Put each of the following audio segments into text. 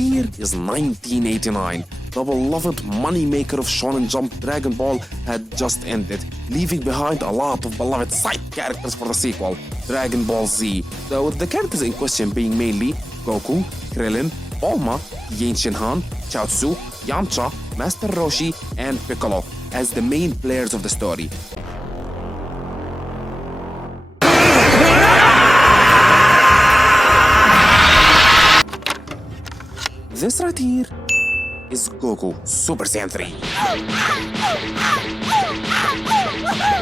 year is 1989. The beloved moneymaker of Shonen Jump, Dragon Ball, had just ended, leaving behind a lot of beloved side characters for the sequel, Dragon Ball Z. Though the characters in question being mainly Goku, Krillin, Bulma, Yen Han, Chaozu, Yamcha, Master Roshi, and Piccolo as the main players of the story. This right here is Goku Super Saiyan 3.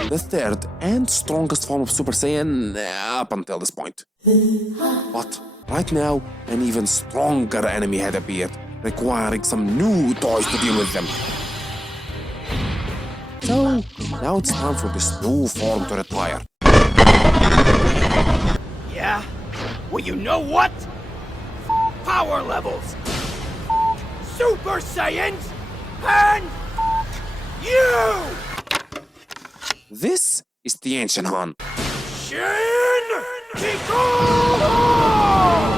The third and strongest form of Super Saiyan up until this point. But right now, an even stronger enemy had appeared, requiring some new toys to deal with them. So, now it's time for this new form to retire. Yeah? Well, you know what? Power levels! Super Saiyans! And you! This is the Ancient Han. Shin Kiko!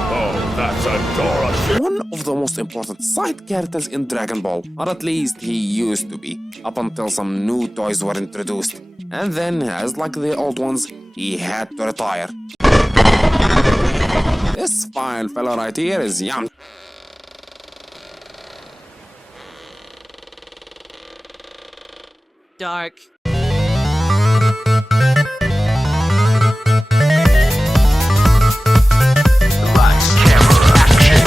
Oh, that's Adora. One of the most important side characters in Dragon Ball, or at least he used to be, up until some new toys were introduced. And then, as like the old ones, he had to retire. This fine fellow right here is Yam. Dark. Lights, camera, action.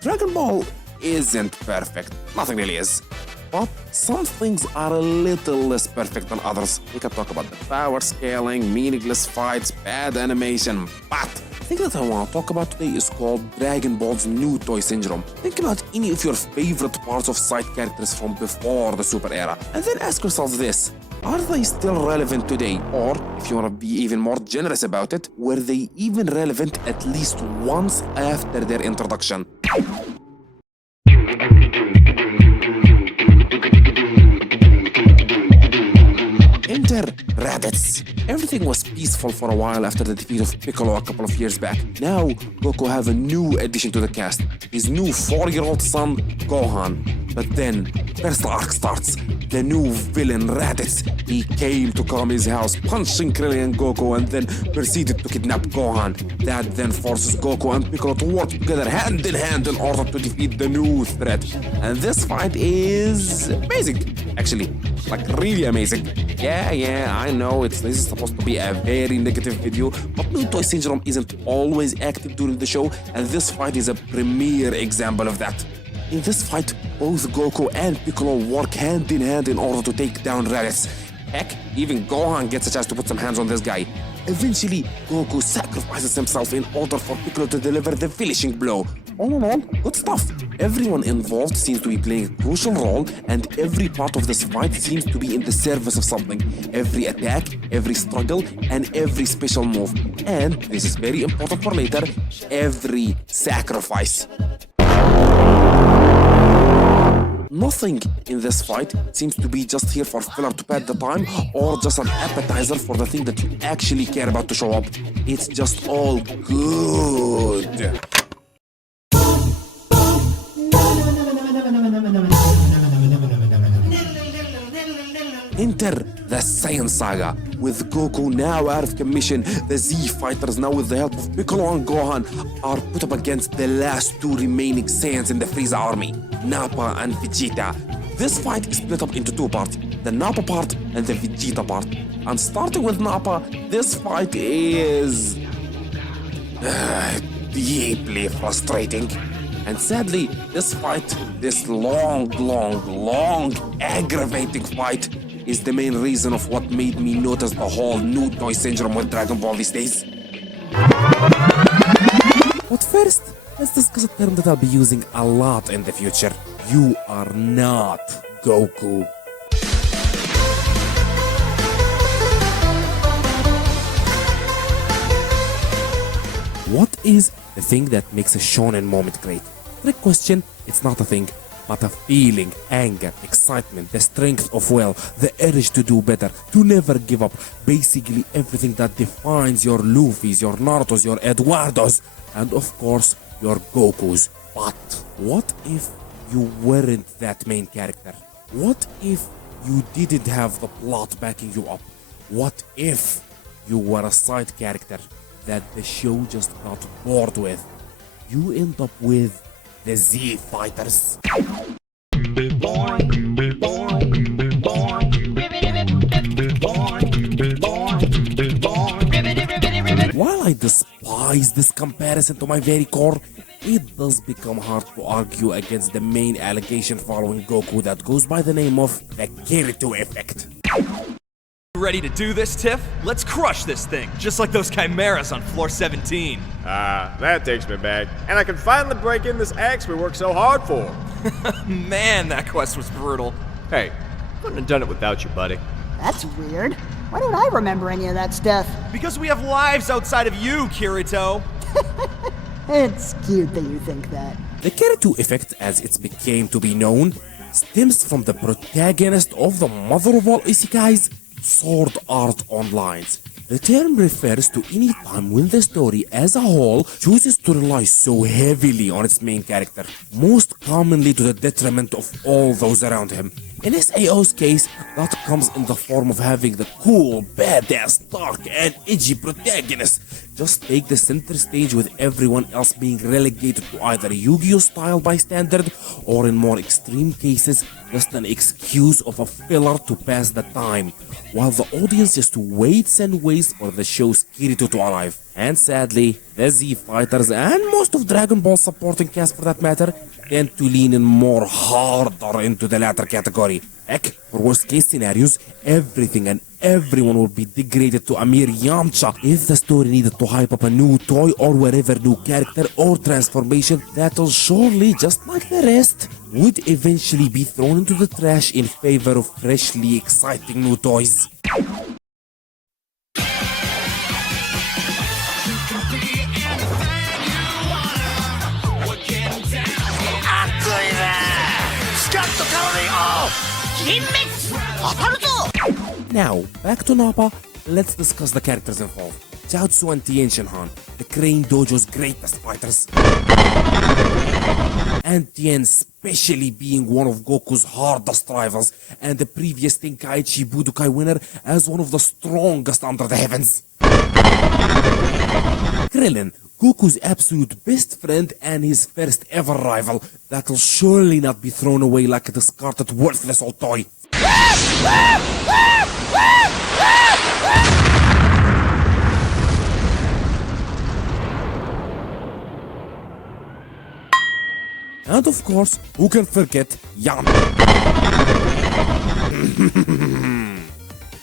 Dragon Ball isn't perfect. Nothing really is. But some things are a little less perfect than others. We can talk about the power scaling, meaningless fights, bad animation, but the thing that I want to talk about today is called Dragon Ball's new toy syndrome. Think about any of your favorite parts of side characters from before the Super era, and then ask yourself this: are they still relevant today? Or, if you want to be even more generous about it, were they even relevant at least once after their introduction? Enter Raditz. Everything was peaceful for a while after the defeat of Piccolo a couple of years back. Now, Goku have a new addition to the cast. His new 4-year-old son, Gohan. But then, first the arc starts. The new villain, Raditz. He came to Kame's house, punching Krillin and Goku, and then proceeded to kidnap Gohan. That then forces Goku and Piccolo to work together hand in hand in order to defeat the new threat. And this fight is amazing. Actually, like really amazing. Yeah, I know this is supposed to be a very negative video, but new toy syndrome isn't always active during the show, and this fight is a premier example of that. In this fight, both Goku and Piccolo work hand in hand in order to take down Raditz. Heck, even Gohan gets a chance to put some hands on this guy. Eventually, Goku sacrifices himself in order for Piccolo to deliver the finishing blow. All in all, good stuff. Everyone involved seems to be playing a crucial role, and every part of this fight seems to be in the service of something. Every attack, every struggle, and every special move. And, this is very important for later, every sacrifice. Nothing in this fight seems to be just here for filler to pad the time or just an appetizer for the thing that you actually care about to show up. It's just all good. Enter the Saiyan Saga. With Goku now out of commission, the Z fighters, now with the help of Piccolo and Gohan, are put up against the last two remaining Saiyans in the Frieza army, Nappa and Vegeta. This fight is split up into two parts, the Nappa part and the Vegeta part. And starting with Nappa, this fight is deeply frustrating. And sadly, this fight, this long, aggravating fight, is the main reason of what made me notice the whole new toy syndrome with Dragon Ball these days. But first, let's discuss a term that I'll be using a lot in the future. You are not Goku. What is the thing that makes a shonen moment great? Trick question, it's not a thing. but a feeling, anger, excitement, the strength of will, the urge to do better, to never give up. Basically everything that defines your Luffy's, your Naruto's, your Eduardo's, and of course your Goku's. But what if you weren't that main character? What if you didn't have the plot backing you up? What if you were a side character that the show just got bored with? You end up with the Z Fighters. While I despise this comparison to my very core, it does become hard to argue against the main allegation following Goku that goes by the name of the Kirito effect. Ready to do this, Tiff? Let's crush this thing, just like those chimeras on floor 17. That takes me back. And I can finally break in this axe we worked so hard for. Man, that quest was brutal. Hey, couldn't have done it without you, buddy. That's weird. Why don't I remember any of that stuff? Because we have lives outside of you, Kirito. It's cute that you think that. The Kirito effect, as it became to be known, stems from the protagonist of the mother of all isekais, Sword Art Online. The term refers to any time when the story as a whole chooses to rely so heavily on its main character, most commonly to the detriment of all those around him. In SAO's case, that comes in the form of having the cool, badass, dark, and edgy protagonist just take the center stage with everyone else being relegated to either Yu-Gi-Oh style by standard, or in more extreme cases, just an excuse of a filler to pass the time, while the audience just waits and waits for the show's Kirito to arrive. And sadly, the Z Fighters and most of Dragon Ball's supporting cast for that matter tend to lean in more harder into the latter category. Heck, for worst case scenarios, everything and everyone will be degraded to a mere Yamcha if the story needed to hype up a new toy or whatever new character or transformation that'll surely, just like the rest, would eventually be thrown into the trash in favor of freshly exciting new toys. Now, back to Nappa, let's discuss the characters involved. Chaozu and Tien Shinhan, the Crane Dojo's greatest fighters. And Tien especially being one of Goku's hardest rivals, and the previous Tenkaichi Budokai winner as one of the strongest under the heavens. Krillin, Goku's absolute best friend and his first ever rival that'll surely not be thrown away like a discarded worthless old toy. And of course, who can forget Yan?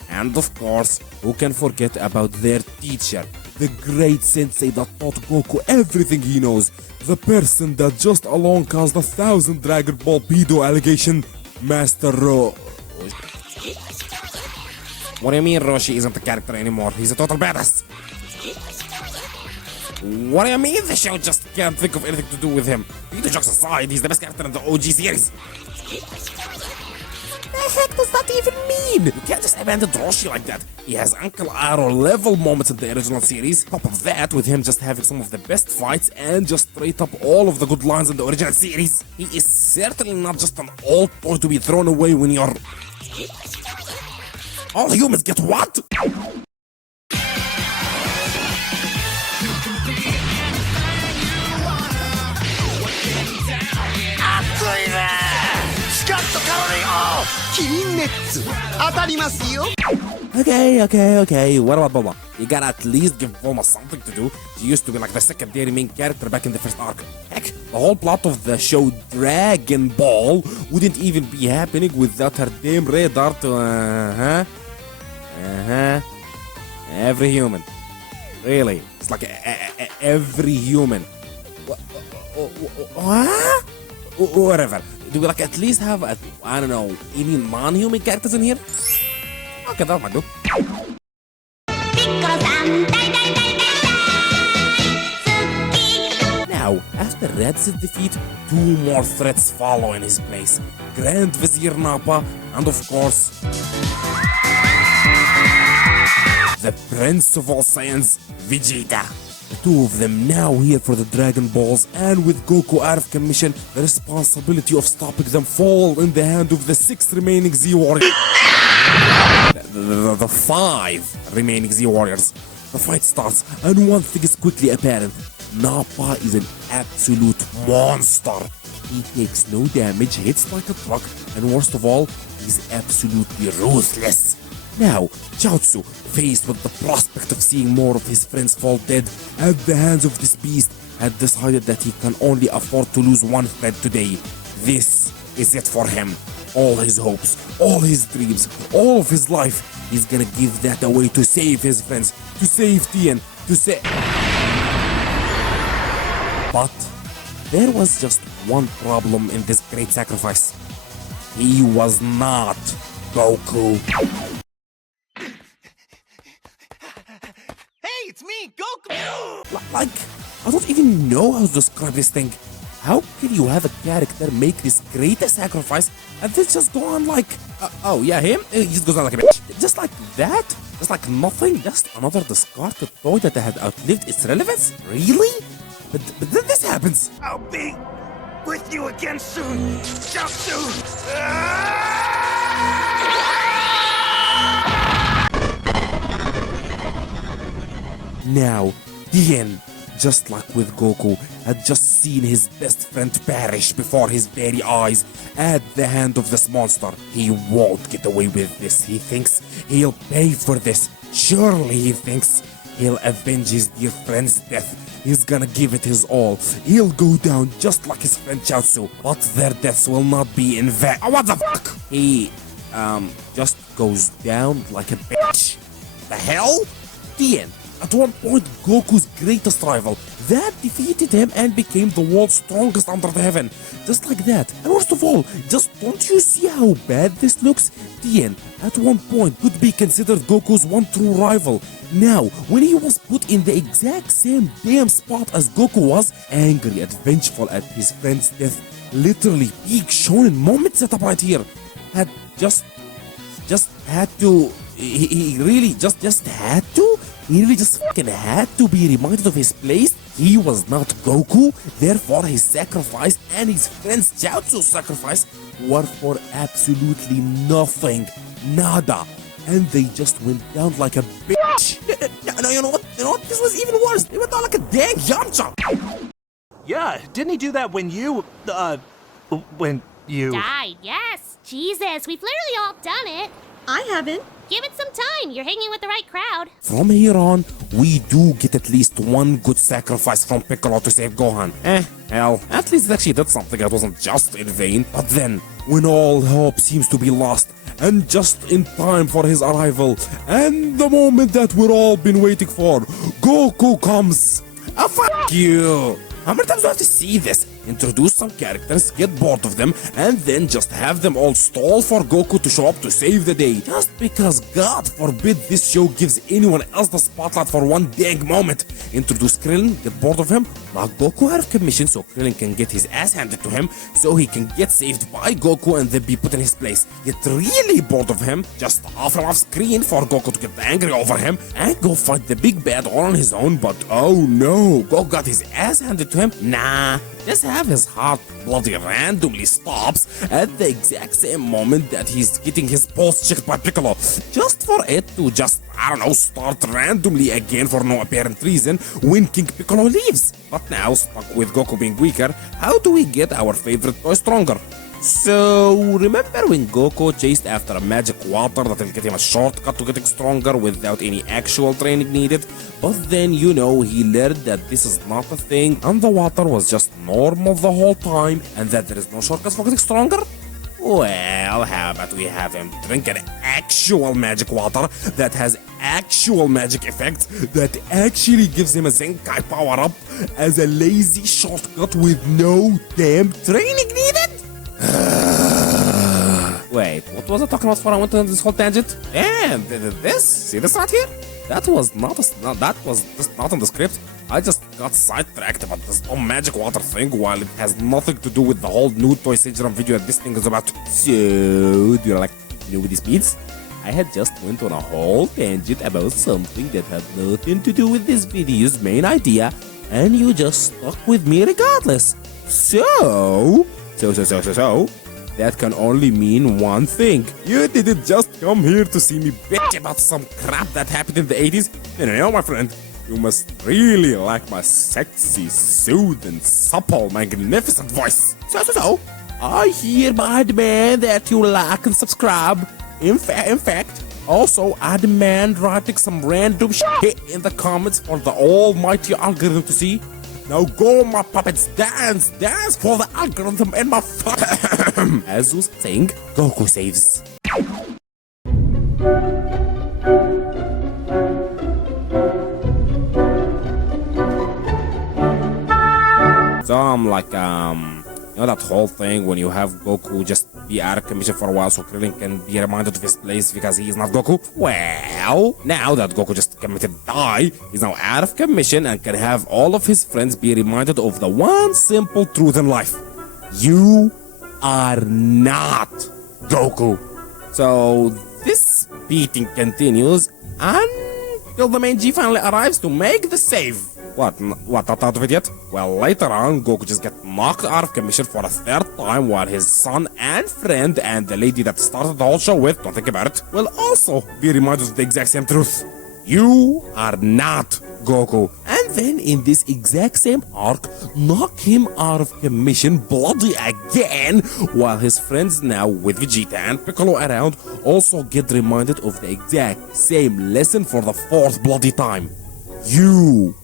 And of course, who can forget about their teacher, the great sensei that taught Goku everything he knows, the person that just alone caused 1,000 Dragon Ball pedo allegation, Master Ro... What do you mean Roshi isn't a character anymore? He's a total badass. What do you mean the show just can't think of anything to do with him? Peter jokes aside, he's the best character in the OG series. The heck does that even mean? You can't just abandon Roshi like that. He has Uncle Arrow level moments in the original series. Top of that, with him just having some of the best fights and just straight up all of the good lines in the original series. He is certainly not just an old toy to be thrown away when you're... All humans get what? Okay. What about Bulma? You gotta at least give Bulma something to do. She used to be like the secondary main character back in the first arc. Heck, the whole plot of the show Dragon Ball wouldn't even be happening without her damn radar to every human. Really, it's like every human. What? Whatever. Do we like at least have I don't know, any non-human characters in here? Okay, that might do. Now, Now, after Raditz' defeat, two more threats follow in his place. Grand Vizier Nappa and of course the Prince of all Saiyans, Vegeta. The two of them now here for the Dragon Balls, and with Goku out of commission, the responsibility of stopping them fall in the hand of the 6 remaining Z Warriors. The 5 remaining Z Warriors. The fight starts, and one thing is quickly apparent. Nappa is an absolute monster. He takes no damage, hits like a truck, and worst of all, he's absolutely ruthless. Now, Chaozu, faced with the prospect of seeing more of his friends fall dead at the hands of this beast, had decided that he can only afford to lose one friend today. This is it for him. All his hopes, all his dreams, all of his life, he's gonna give that away to save his friends, to save Tien, to save... But there was just one problem in this great sacrifice. He was not Goku. It's me, Goku! Like, I don't even know how to describe this thing. How can you have a character make this greatest sacrifice and then just go on like, oh yeah, him? He just goes on like a bitch. Just like that? Just like nothing? Just another discarded toy that had outlived its relevance? Really? But then this happens. I'll be with you again soon, Chaozu! Now, Tien, just like with Goku, had just seen his best friend perish before his very eyes at the hand of this monster. He won't get away with this. He thinks he'll pay for this. Surely he thinks he'll avenge his dear friend's death. He's gonna give it his all. He'll go down just like his friend Chaozu, but their deaths will not be in vain. Oh, what the fuck? He, just goes down like a bitch. The hell? Tien, at one point Goku's greatest rival, that defeated him and became the world's strongest under the heaven. Just like that. And worst of all, just don't you see how bad this looks? Tien, at one point, could be considered Goku's one true rival. Now, when he was put in the exact same damn spot as Goku was, angry and vengeful at his friend's death, literally peak shonen moment set up right here, had just had to, he really just had to? He really just fucking had to be reminded of his place. He was not Goku, therefore his sacrifice and his friend's Chaozu's sacrifice were for absolutely nothing. Nada. And they just went down like a bitch. No, you know what? This was even worse. They went down like a dang Yamcha. Yeah, didn't he do that when you died? Yes. Jesus, we've literally all done it. I haven't. Give it some time. You're hanging with the right crowd. From here on, we do get at least one good sacrifice from Piccolo to save Gohan. Hell, at least it actually did something that wasn't just in vain. But then, when all hope seems to be lost, and just in time for his arrival, and the moment that we've all been waiting for, Goku comes. Fuck you! How many times do I have to see this? Introduce some characters, get bored of them, and then just have them all stall for Goku to show up to save the day. Just because, God forbid, this show gives anyone else the spotlight for one dang moment. Introduce Krillin, get bored of him, knock Goku out of commission so Krillin can get his ass handed to him, so he can get saved by Goku and then be put in his place. Get really bored of him, just off him off screen for Goku to get angry over him, and go fight the big bad all on his own, but oh no, Goku got his ass handed to him? Nah. Just have his heart bloody randomly stops at the exact same moment that he's getting his pulse checked by Piccolo. Just for it to just, I don't know, start randomly again for no apparent reason when King Piccolo leaves. But now, stuck with Goku being weaker, how do we get our favorite toy stronger? So, remember when Goku chased after a magic water that will get him a shortcut to getting stronger without any actual training needed? But then, you know, he learned that this is not a thing and the water was just normal the whole time and that there is no shortcuts for getting stronger? Well, how about we have him drink an actual magic water that has actual magic effects that actually gives him a Zenkai power-up as a lazy shortcut with no damn training needed? Wait, what was I talking about before I went on this whole tangent? And this? See this right here? That was just not in the script. I just got sidetracked about this magic water thing while it has nothing to do with the whole new toy Sageram video that this thing is about. So, do you know what this means? I had just went on a whole tangent about something that had nothing to do with this video's main idea, and you just stuck with me regardless. So, that can only mean one thing. You didn't just come here to see me bitch about some crap that happened in the 80s. No, my friend. You must really like my sexy, soothing, supple, magnificent voice. So, I hereby demand that you like and subscribe. In fact, also, I demand writing some random shit in the comments for the almighty algorithm to see. Now go, my puppets, dance for the algorithm and my As was saying, Goku saves. So I'm like, you know that whole thing when you have Goku just be out of commission for a while so Krillin can be reminded of his place because he is not Goku? Well, now that Goku just committed die, he's now out of commission and can have all of his friends be reminded of the one simple truth in life. You are not Goku. So this beating continues until the main G finally arrives to make the save. What, not out of it yet? Well, later on, Goku just gets knocked out of commission for a third time while his son and friend and the lady that started the whole show with, don't think about it, will also be reminded of the exact same truth. You are not Goku. And then in this exact same arc, knock him out of commission bloody again, while his friends now with Vegeta and Piccolo around also get reminded of the exact same lesson for the fourth bloody time. You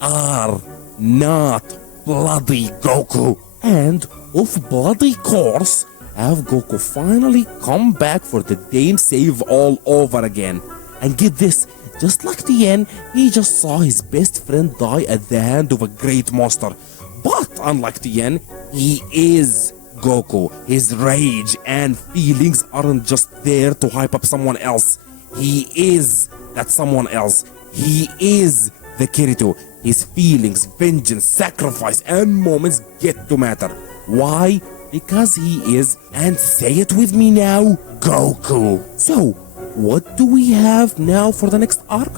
are not bloody Goku. And of bloody course, have Goku finally come back for the damn save all over again. And get this, just like Tien, he just saw his best friend die at the hand of a great monster. But unlike Tien, he is Goku. His rage and feelings aren't just there to hype up someone else. He is that someone else. He is the Kirito. His feelings, vengeance, sacrifice, and moments get to matter. Why? Because he is, and say it with me now, Goku. So, what do we have now for the next arc?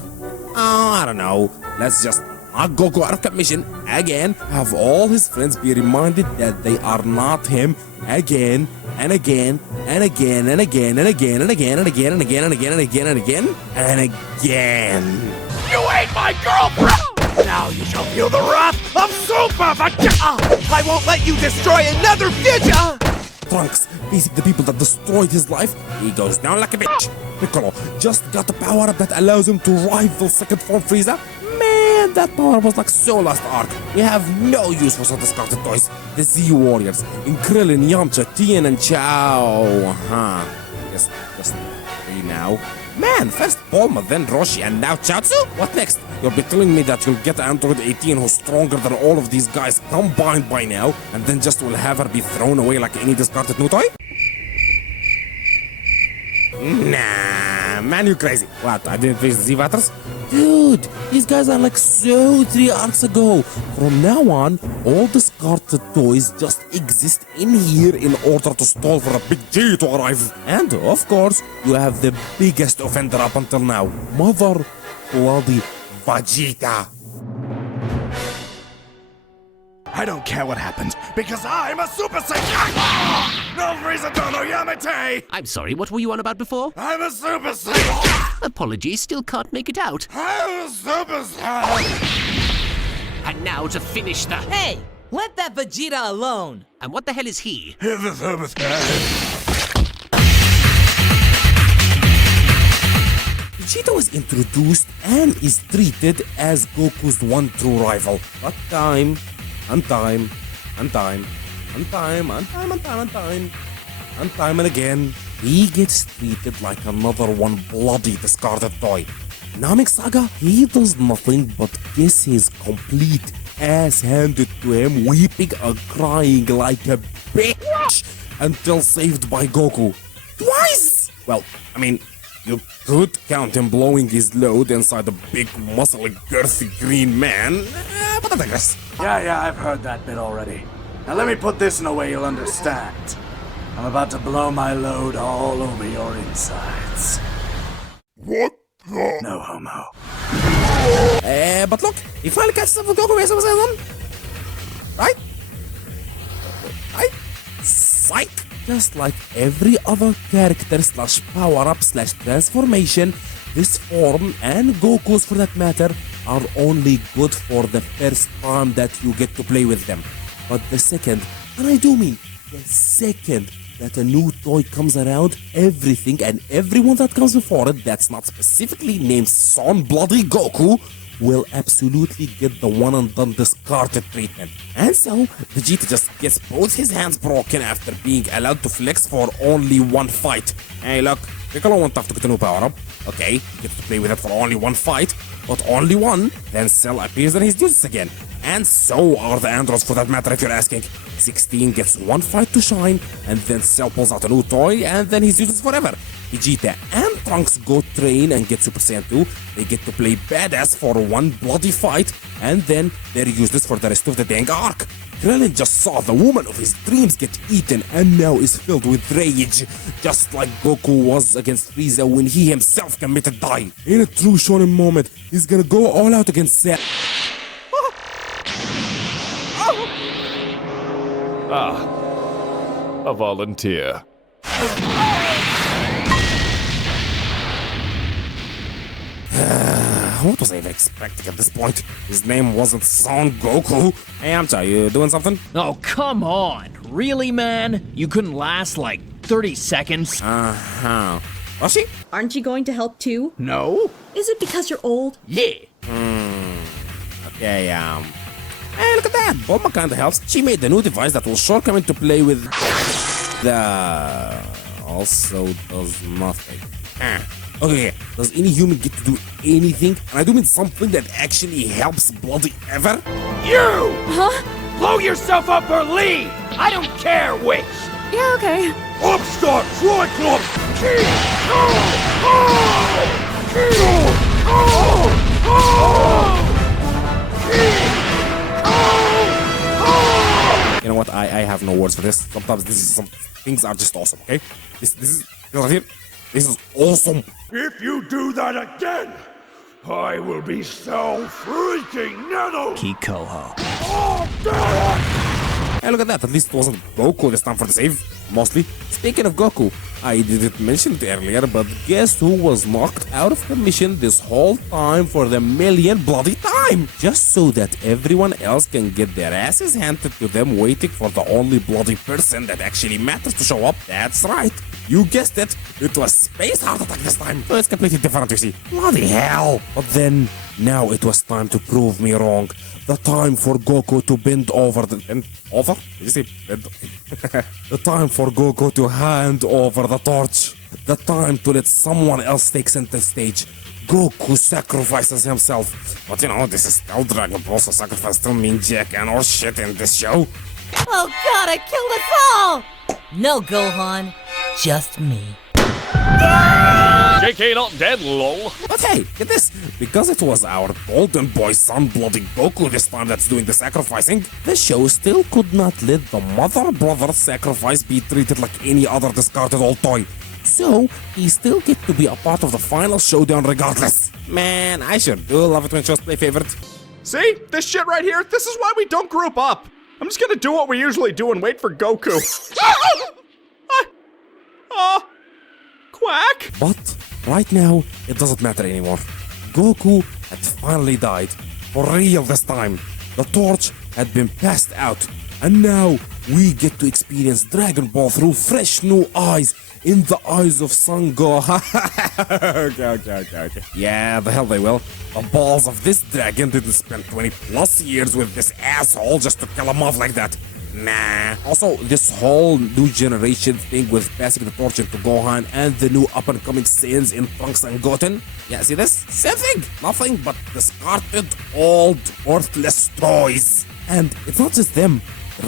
I don't know. Let's just knock Goku out of commission again, have all his friends be reminded that they are not him again and again and again and again and again and again and again and again and again and again and again and again. You ate my girlfriend! Now you shall feel the wrath of Super Vegeta! I won't let you destroy another Vegeta! Trunks, facing the people that destroyed his life, he goes down like a bitch. Piccolo just got the power up that allows him to rival second form Frieza. Man, that power was like so last arc. We have no use for some discarded toys. The Z Warriors, in Krillin, Yamcha, Tien, and Chao. Just 3 now. Man, first Bulma, then Roshi, and now Chaozu? What next? You'll be telling me that you'll get Android 18 who's stronger than all of these guys combined by now, and then just will have her be thrown away like any discarded new toy? Nah, man, you crazy. What, I didn't face the Z-Vaters? Dude, these guys are like so 3 arcs ago. From now on, all discarded toys just exist in here in order to stall for a big G to arrive. And, of course, you have the biggest offender up until now. Mother bloody Vegeta. I don't care what happens, because I'm a Super Saiyan! No reason to no Yamete! I'm sorry, what were you on about before? I'm a Super Saiyan! Apologies, still can't make it out. I'm a Super Saiyan! And now to finish the... Hey! Let that Vegeta alone! And what the hell is he? He's a Super Saiyan! Vegeta was introduced and is treated as Goku's one true rival. But time and again, he gets treated like another one bloody discarded toy. Namek Saga, he does nothing but get his complete ass handed to him, weeping and crying like a bitch until saved by Goku. twice! Well, I mean, you could count him blowing his load inside a big, muscly, girthy green man, but I digress. Yeah, I've heard that bit already. Now let me put this in a way you'll understand. I'm about to blow my load all over your insides. What the? No homo. But look, he finally catches up with Goku based on his own. Right? Right? Psych! Just like every other character slash power-up slash transformation, this form, and Goku's for that matter, are only good for the first time that you get to play with them. But the second, and I do mean the second, that a new toy comes around, everything and everyone that comes before it that's not specifically named Son Bloody Goku will absolutely get the one and done discarded treatment. And so, Vegeta just gets both his hands broken after being allowed to flex for only one fight. Hey look, Piccolo won't have to get a new power up. Okay, he gets to play with it for only one fight, but only one. Then Cell appears in his uses again. And so are the androids for that matter if you're asking. 16 gets one fight to shine, and then Cell pulls out a new toy, and then he's useless forever. Vegeta and Trunks go train and get Super Saiyan 2. They get to play badass for one bloody fight, and then they're useless for the rest of the dang arc. Krillin just saw the woman of his dreams get eaten and now is filled with rage, just like Goku was against Frieza when he himself committed die. In a true shonen moment, he's gonna go all out against Cell. A volunteer. What was I even expecting at this point? His name wasn't Son Goku. Hey, Amcha, you doing something? Oh, come on. Really, man? You couldn't last like 30 seconds? Uh-huh. Was she? Aren't you going to help too? No. Is it because you're old? Yeah. Okay, hey, look at that! Bulma kinda helps. She made the new device that will sure come into play with the... also does nothing. Okay, does any human get to do anything? And I do mean something that actually helps bloody ever? You! Huh? Blow yourself up or leave! I don't care which! Yeah, okay. Upstart Triclops! You know what? I have no words for this. Sometimes some things are just awesome, okay? This is right here. This is awesome. If you do that again, I will be so freaking nettled! Kikoho. Oh, damn it! Hey, look at that. At least it wasn't Goku this time for the save. Mostly. Speaking of Goku, I didn't mention it earlier, but guess who was knocked out of commission this whole time for the million bloody time? Just so that everyone else can get their asses handed to them waiting for the only bloody person that actually matters to show up. That's right. You guessed it. It was Space Heart Attack this time. So it's completely different, you see. Bloody hell. But then, now it was time to prove me wrong. The time for Goku to bend over the... Bend over? Did you say bend? The time for Goku to hand over the torch. The time to let someone else take center stage. Goku sacrifices himself. But you know, this is still Dragon Ball, so sacrifice don't mean jack and or shit in this show. Oh god, I killed us all! No, Gohan. Just me. JK not dead, lol. But hey, get this! Because it was our golden boy son bloody Goku this time that's doing the sacrificing, the show still could not let the mother-brother sacrifice be treated like any other discarded old toy. So, he still get to be a part of the final showdown regardless. Man, I sure do love it when shows play favorite. See? This shit right here? This is why we don't group up. I'm just gonna do what we usually do and wait for Goku. Quack! But, right now, it doesn't matter anymore. Goku had finally died. For real this time. The torch had been passed out. And now, we get to experience Dragon Ball through fresh new eyes. In the eyes of Son Gohan. Okay. Yeah, the hell they will. The balls of this dragon didn't spend 20 plus years with this asshole just to kill him off like that. Nah. Also, this whole new generation thing with passing the torch into Gohan and the new up-and-coming Saiyans in Trunks and Goten. Yeah, see this? Same thing. Nothing but discarded, old, worthless toys. And it's not just them.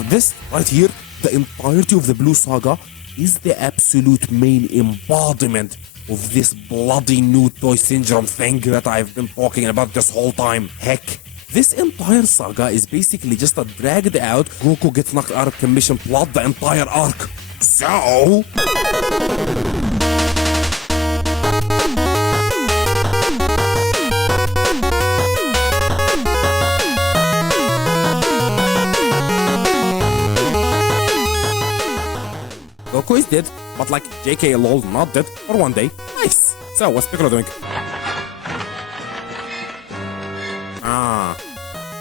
This right here, the entirety of the Blue Saga, is the absolute main embodiment of this bloody new toy syndrome thing that I've been talking about this whole time. Heck, this entire saga is basically just a dragged out Goku gets knocked out of commission plot the entire arc. So... Goku is dead, but like JK lol not dead for one day. Nice. So what's Piccolo doing?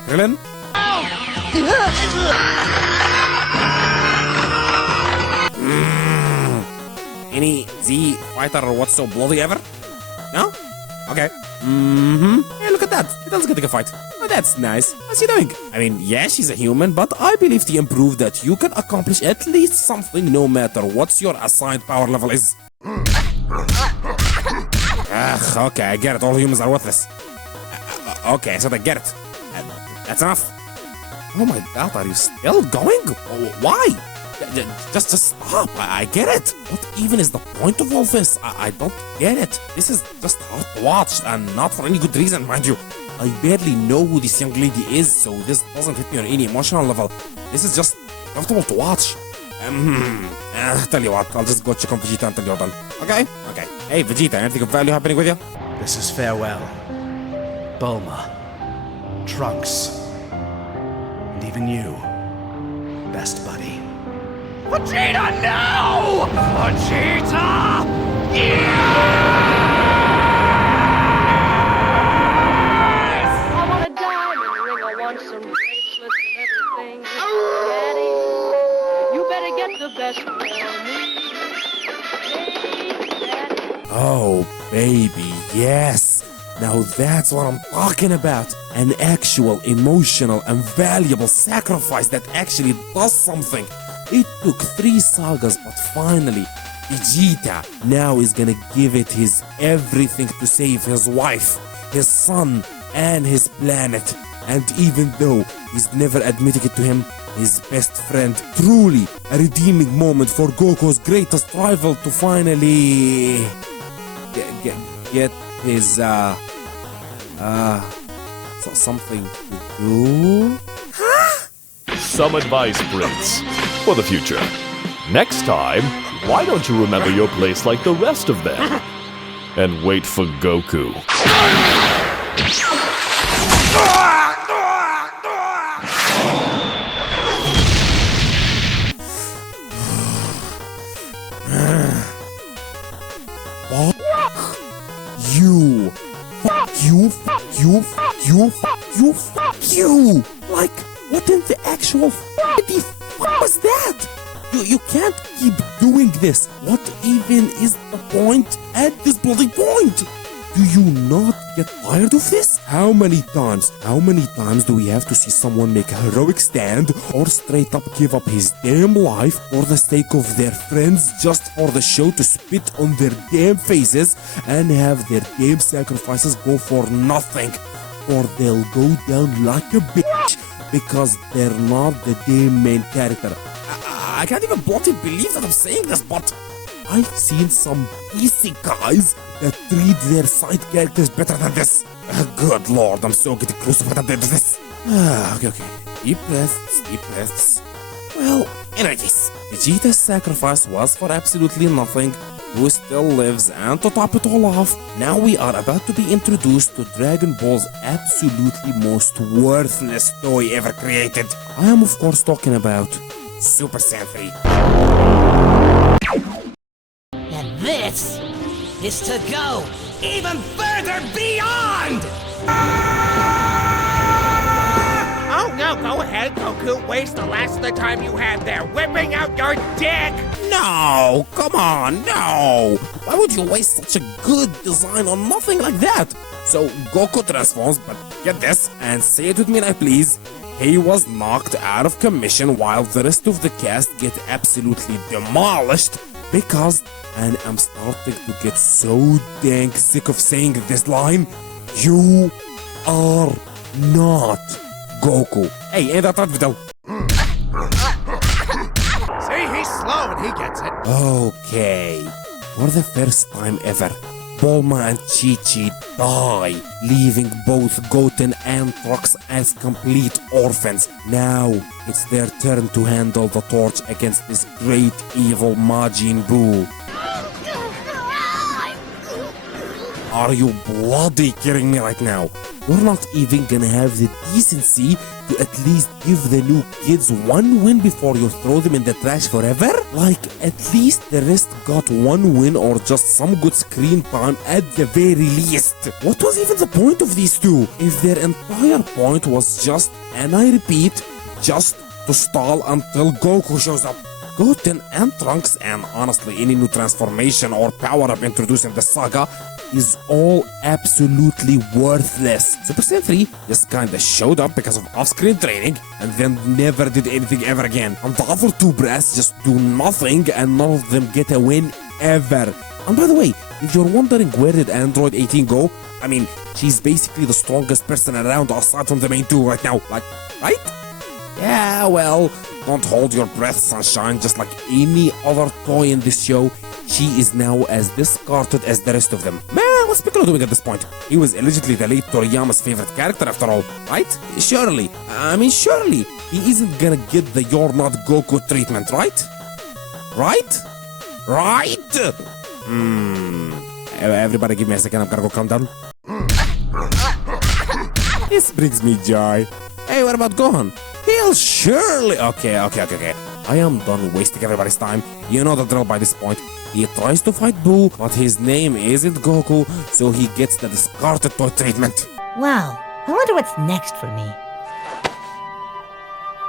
Krillin? Any Z fighter or what's so bloody ever? No? Okay. Hey, look at that. He does get a fight. Oh, that's nice. What's he doing? I mean, yeah, she's a human, but I believe to improve that you can accomplish at least something no matter what your assigned power level is. Okay, I get it. All humans are worthless. Okay, so I get it. That's enough. Oh my god, are you still going? Why? Just stop. I get it. What even is the point of all this? I don't get it. This is just hard to watch and not for any good reason, mind you. I barely know who this young lady is, so this doesn't hit me on any emotional level. This is just comfortable to watch. Tell you what, I'll just go check on Vegeta until you're done. Okay? Okay. Hey, Vegeta, anything of value happening with you? This is farewell. Bulma. Trunks. And even you, best buddy. Vegeta, no! Vegeta! I want a diamond ring, I want some bracelets and everything. Daddy, you better get the best for me. Hey, Daddy. Oh, baby, yes. Now that's what I'm talking about. An actual emotional and valuable sacrifice that actually does something. It took 3 sagas, but finally, Vegeta now is gonna give it his everything to save his wife, his son, and his planet. And even though he's never admitting it to him, his best friend, truly a redeeming moment for Goku's greatest rival to finally get his something to do. Some advice, Prince, for the future. Next time, why don't you remember your place like the rest of them? And wait for Goku. You. Fuck you, fuck you, fuck you, fuck you, fuck you! Like, what in the actual fuck was that? You can't keep doing this. What even is the point at this bloody point? Do you not get tired of this? How many times do we have to see someone make a heroic stand or straight up give up his damn life for the sake of their friends just for the show to spit on their damn faces and have their damn sacrifices go for nothing? Or they'll go down like a bitch because they're not the damn main character. I can't even bloody believe that I'm saying this, but I've seen some easy guys that treat their side characters better than this. Good lord, I'm so getting crucified at the end of this. Okay. Deep breaths. Well, anyways, Vegeta's sacrifice was for absolutely nothing. Who still lives, and to top it all off, now we are about to be introduced to Dragon Ball's absolutely most worthless toy ever created. I am of course talking about Super Saiyan 3. And this is to go even further beyond! Oh no, go ahead, Goku. Waste the last of the time you had there, whipping out your dick! No, come on, no! Why would you waste such a good design on nothing like that? So Goku transforms, but get this, and say it with me now please. He was knocked out of commission while the rest of the cast get absolutely demolished because, and I'm starting to get so dang sick of saying this line, you are not Goku. Hey, ain't that right, Vidal? See, he's slow and he gets it. Okay. For the first time ever, Bulma and Chi-Chi die, leaving both Goten and Trunks as complete orphans. Now, it's their turn to handle the torch against this great evil Majin Buu. Are you bloody kidding me right now? You're not even gonna have the decency to at least give the new kids one win before you throw them in the trash forever? Like, at least the rest got one win or just some good screen time at the very least. What was even the point of these two? If their entire point was just, and I repeat, just to stall until Goku shows up. Goten and Trunks, and honestly any new transformation or power-up introduced in the saga, is all absolutely worthless. Super Saiyan 3 just kinda showed up because of off-screen training and then never did anything ever again. And the other two brass just do nothing and none of them get a win ever. And by the way, if you're wondering where did Android 18 go, I mean, she's basically the strongest person around aside from the main two right now. Like, right? Yeah, well, don't hold your breath, Sunshine. Just like any other toy in this show, she is now as discarded as the rest of them. Man, what's Piccolo doing at this point? He was allegedly the late Toriyama's favorite character after all, right? Surely, he isn't gonna get the You're Not Goku treatment, right? Right? Everybody give me a second, I'm gonna go calm down. This brings me joy. Hey, what about Gohan? He'll surely... Okay. I am done wasting everybody's time. You know the drill by this point. He tries to fight Buu, but his name isn't Goku, so he gets the discarded toy treatment. Wow, I wonder what's next for me.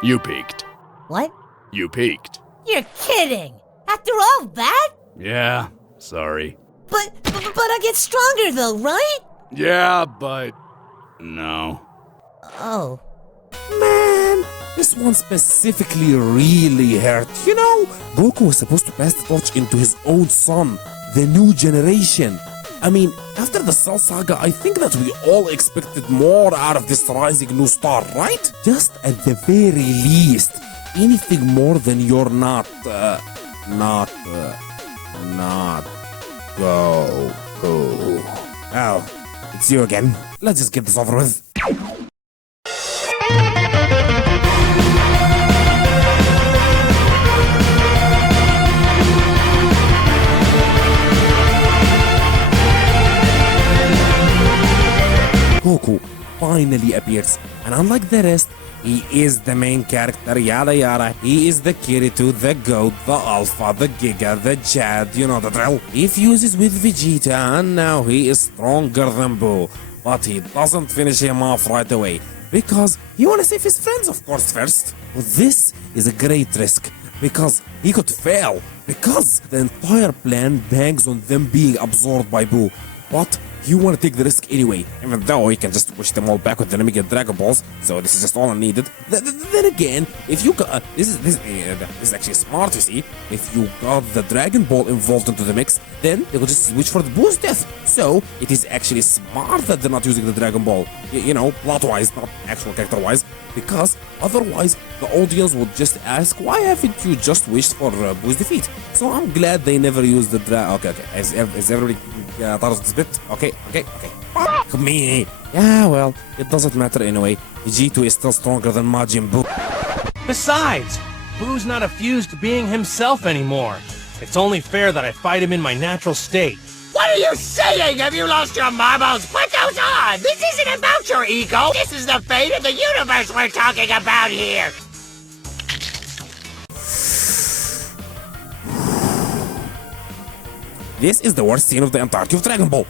You peaked. What? You peaked. You're kidding! After all that? Yeah, sorry. But I get stronger though, right? Yeah, but... no. Oh. Man, this one specifically really hurt. You know, Goku was supposed to pass the torch into his own son, the new generation. I mean, after the Cell Saga, I think that we all expected more out of this rising new star, right? Just at the very least, anything more than you're not Goku. Oh, it's you again. Let's just get this over with. Goku finally appears, and unlike the rest, he is the main character, yada yada. He is the Kirito, the Goat, the Alpha, the Giga, the Chad, you know the drill. He fuses with Vegeta, and now he is stronger than Buu. But he doesn't finish him off right away, because he wanna save his friends, of course, first. But this is a great risk, because he could fail, because the entire plan hangs on them being absorbed by Buu. But you want to take the risk anyway, even though you can just push them all back with the Namekian Dragon Balls, so this is just all I needed. Then again, if you got this is actually smart, you see. If you got the Dragon Ball involved into the mix, then they will just switch for the Boo's death. So it is actually smart that they're not using the Dragon Ball, you know, plot-wise, not actual character-wise, because otherwise the audience would just ask, why haven't you just wished for Boo's defeat? So I'm glad they never used the Okay. Is everybody thought of this bit? Okay. Fuck me. Yeah, well, it doesn't matter anyway. G2 is still stronger than Majin Buu. Besides, Boo's not fused to being himself anymore. It's only fair that I fight him in my natural state. What are you saying? Have you lost your marbles? Put those on! This isn't about your ego! This is the fate of the universe we're talking about here! This is the worst scene of the entirety of Dragon Ball.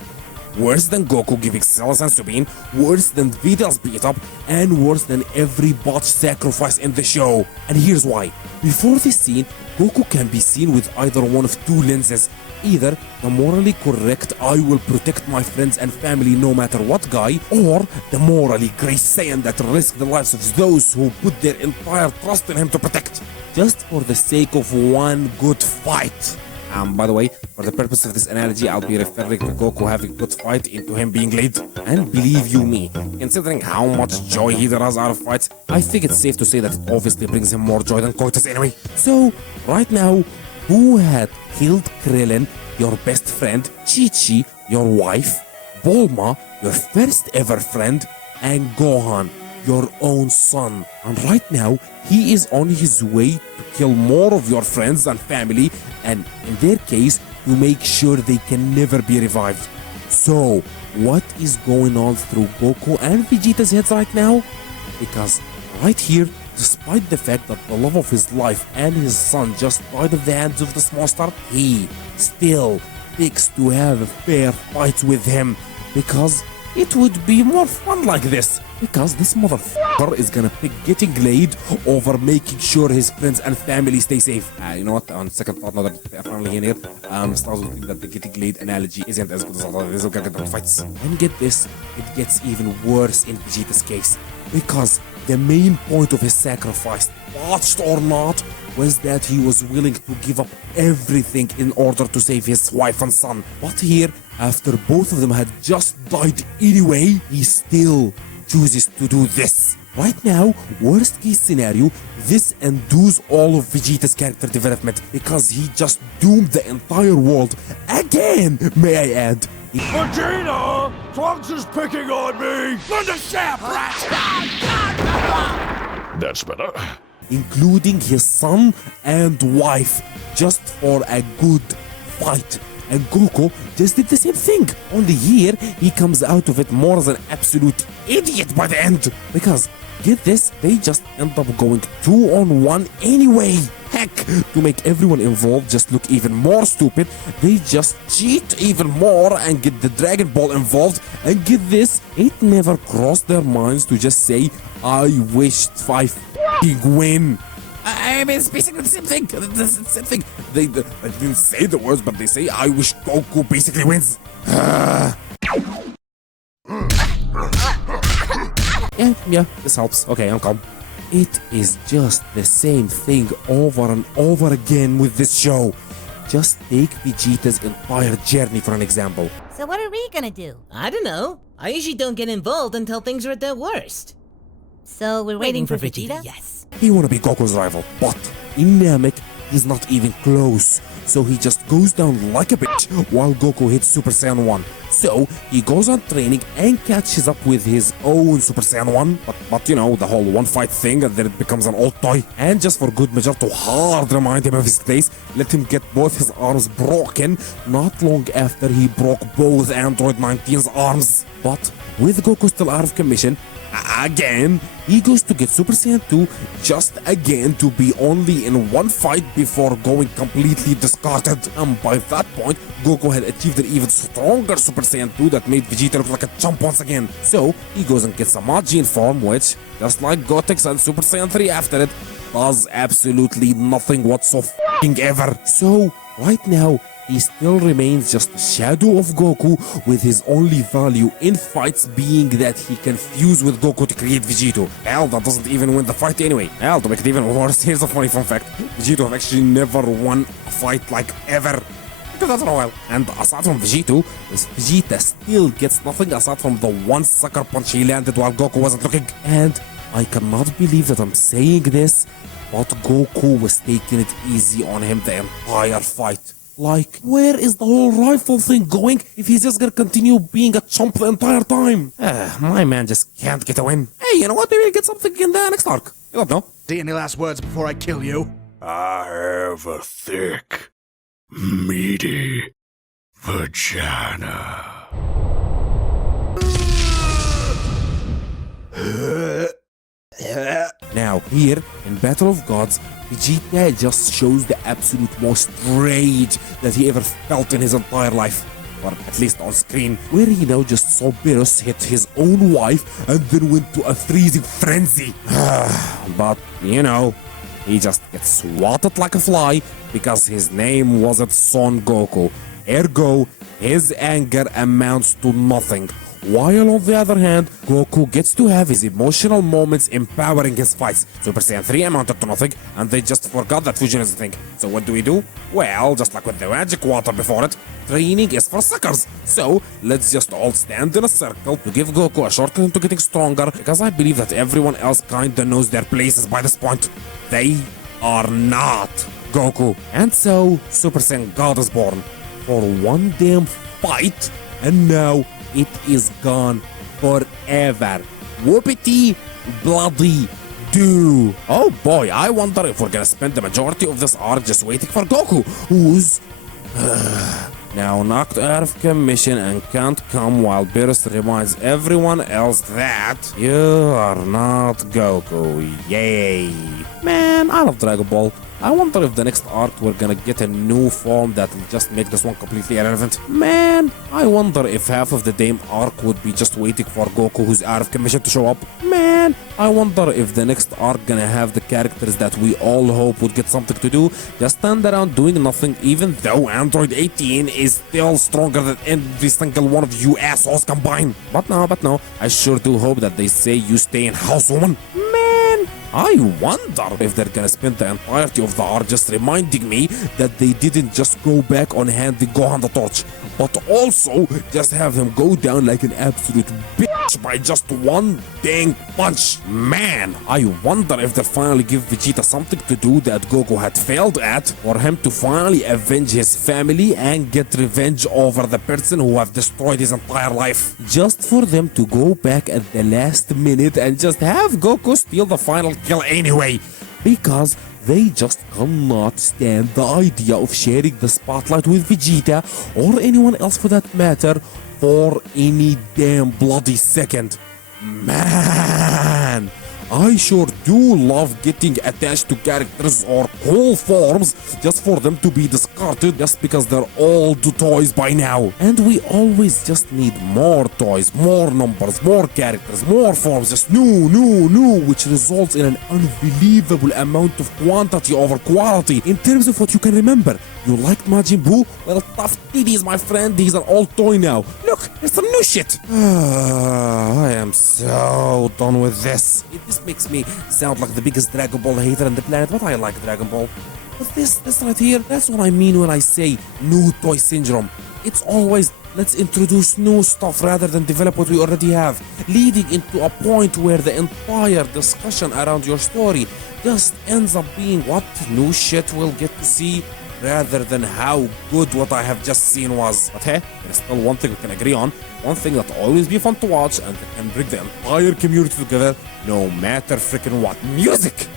Worse than Goku giving Cell and Sabine, worse than Vidal's beat up, and worse than every botched sacrifice in the show. And here's why. Before this scene, Goku can be seen with either one of two lenses. Either the morally correct I will protect my friends and family no matter what guy, or the morally gray Saiyan that risk the lives of those who put their entire trust in him to protect. Just for the sake of one good fight. By the way, for the purpose of this analogy, I'll be referring to Goku having good fight into him being late. And believe you me, considering how much joy he derives out of fights, I think it's safe to say that it obviously brings him more joy than coitus anyway. So, right now, who had killed Krillin, your best friend, Chi-Chi, your wife, Bulma, your first ever friend, and Gohan, your own son. And right now, he is on his way to kill more of your friends and family, and in their case, to make sure they can never be revived. So, what is going on through Goku and Vegeta's heads right now? Because right here, despite the fact that the love of his life and his son just died at the hands of this monster, he still picks to have a fair fight with him because it would be more fun like this. Because this motherfucker is gonna pick getting laid over making sure his friends and family stay safe. You know what? On second thought, now that I'm finally in here, starts to think that the getting laid analogy isn't as good as I thought. This will get the fights. And get this, it gets even worse in Vegeta's case. Because the main point of his sacrifice, botched or not, was that he was willing to give up everything in order to save his wife and son. But here, after both of them had just died anyway, he still chooses to do this. Right now, worst case scenario, this undoes all of Vegeta's character development because he just doomed the entire world again, may I add. Vegeta! Trunks is picking on me! Understand, rat! That's better. Including his son and wife, just for a good fight. And Goku just did the same thing. Only here, he comes out of it more as an absolute idiot by the end. Because, get this, they just end up going 2-on-1 anyway. Heck, to make everyone involved just look even more stupid, they just cheat even more and get the Dragon Ball involved. And get this, it never crossed their minds to just say, I wished I f***ing win. I mean, it's basically the same thing. The same thing. They didn't say the words, but they say, I wish Goku basically wins. Yeah, this helps. Okay, I'm calm. It is just the same thing over and over again with this show. Just take Vegeta's entire journey for an example. So what are we gonna do? I don't know. I usually don't get involved until things are at their worst. So we're waiting for Vegeta? Yes. He wanna be Goku's rival, but in Namek, he's not even close. So he just goes down like a bitch while Goku hits Super Saiyan 1. So he goes on training and catches up with his own Super Saiyan 1. But you know, the whole one fight thing, and then it becomes an old toy. And just for good measure to hard remind him of his place, let him get both his arms broken not long after he broke both Android 19's arms. But with Goku still out of commission, again, he goes to get Super Saiyan 2 just again to be only in one fight before going completely discarded. And by that point, Goku had achieved an even stronger Super Saiyan 2 that made Vegeta look like a chump once again. So, he goes and gets a Majin form which, just like Gotenks and Super Saiyan 3 after it, does absolutely nothing whatsoever. So, right now, he still remains just a shadow of Goku, with his only value in fights being that he can fuse with Goku to create Vegito. Hell, that doesn't even win the fight anyway. Hell, to make it even worse, here's a funny fun fact. Vegito have actually never won a fight like ever. Because that's in a while. And aside from Vegito, Vegeta still gets nothing aside from the one sucker punch he landed while Goku wasn't looking. And I cannot believe that I'm saying this, but Goku was taking it easy on him the entire fight. Like, where is the whole rifle thing going if he's just gonna continue being a chump the entire time? My man just can't get a win. Hey, you know what? Maybe we'll get something in the next arc. You don't know. See, any last words before I kill you? I have a thick, meaty vagina. Now, here, in Battle of Gods, Vegeta just shows the absolute most rage that he ever felt in his entire life. Or at least on screen, where he now just saw Beerus hit his own wife and then went to a freezing frenzy. But, you know, he just gets swatted like a fly because his name wasn't Son Goku. Ergo, his anger amounts to nothing. While on the other hand, Goku gets to have his emotional moments empowering his fights. Super Saiyan 3 amounted to nothing, and they just forgot that fusion is a thing. So what do? Well, just like with the magic water before it, training is for suckers. So, let's just all stand in a circle to give Goku a shortcut into getting stronger, because I believe that everyone else kinda knows their places by this point. They are not Goku. And so, Super Saiyan God is born for one damn fight, and now it is gone forever. Whoopity bloody do. Oh boy, I wonder if we're gonna spend the majority of this arc just waiting for Goku, who's now knocked out of commission and can't come, while Beerus reminds everyone else that you are not Goku. Yay. Man, I love Dragon Ball. I wonder if the next arc we're gonna get a new form that will just make this one completely irrelevant. Man, I wonder if half of the damn arc would be just waiting for Goku who's out of commission to show up. Man, I wonder if the next arc gonna have the characters that we all hope would get something to do, just stand around doing nothing, even though Android 18 is still stronger than every single one of you assholes combined. But no, I sure do hope that they say you stay in house, woman. I wonder if they're gonna spend the entirety of the arc just reminding me that they didn't just go back on handing Gohan the torch, but also just have him go down like an absolute bitch by just one dang punch. Man, I wonder if they'll finally give Vegeta something to do that Goku had failed at, for him to finally avenge his family and get revenge over the person who have destroyed his entire life. Just for them to go back at the last minute and just have Goku steal the final kill anyway, because they just cannot stand the idea of sharing the spotlight with Vegeta, or anyone else for that matter, for any damn bloody second. Man, I sure do love getting attached to characters or cool forms just for them to be discarded just because they're old toys by now. And we always just need more toys, more numbers, more characters, more forms, just new, which results in an unbelievable amount of quantity over quality in terms of what you can remember. You liked Majin Buu? Well, tough titties, my friend. He's an old toy now. Look, there's some new shit. I am so done with this. This makes me sound like the biggest Dragon Ball hater on the planet, but I like Dragon Ball. But this right here, that's what I mean when I say new toy syndrome. It's always, let's introduce new stuff rather than develop what we already have, leading into a point where the entire discussion around your story just ends up being what new shit we'll get to see, rather than how good what I have just seen was. But hey, there's still one thing we can agree on, one thing that'll always be fun to watch and that can bring the entire community together no matter freaking what: music!